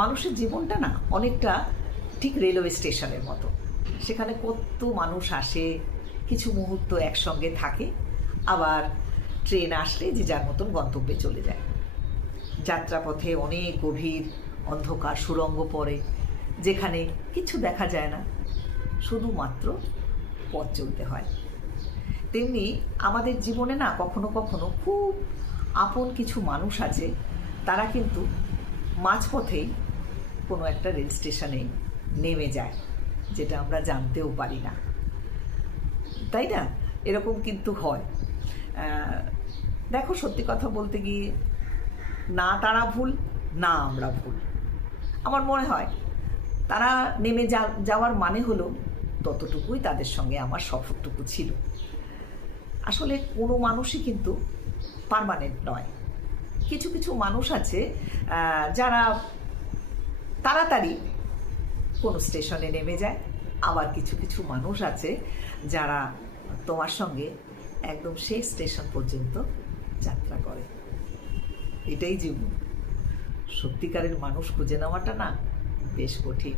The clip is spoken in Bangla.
মানুষের জীবনটা না অনেকটা ঠিক রেলওয়ে স্টেশনের মতো। সেখানে কত মানুষ আসে, কিছু মুহূর্ত একসঙ্গে থাকে, আবার ট্রেন আসলে যে যার মতন গন্তব্যে চলে যায়। যাত্রাপথে অনেক গভীর অন্ধকার সুড়ঙ্গ পড়ে, যেখানে কিছু দেখা যায় না, শুধুমাত্র পথ চলতে হয়। তেমনি আমাদের জীবনে না কখনো কখনো খুব আপন কিছু মানুষ আছে, তারা কিন্তু মাঝপথেই কোনো একটা রেল স্টেশনে নেমে যায়, যেটা আমরা জানতেও পারি না, তাই না? এরকম কিন্তু হয়। দেখো, সত্যি কথা বলতে গিয়ে না তারা ভুল, না আমরা ভুল। আমার মনে হয় তারা নেমে যাওয়ার মানে হলো ততটুকুই তাদের সঙ্গে আমার সফরটুকু ছিল। আসলে কোনো মানুষই কিন্তু পার্মানেন্ট নয়। কিছু কিছু মানুষ আছে যারা তাড়াতাড়ি কোনো স্টেশনে নেমে যায়, আবার কিছু কিছু মানুষ আছে যারা তোমার সঙ্গে একদম সেই স্টেশন পর্যন্ত যাত্রা করে। এটাই জীবন। সত্যিকারের মানুষ খুঁজে নেওয়াটা না বেশ কঠিন।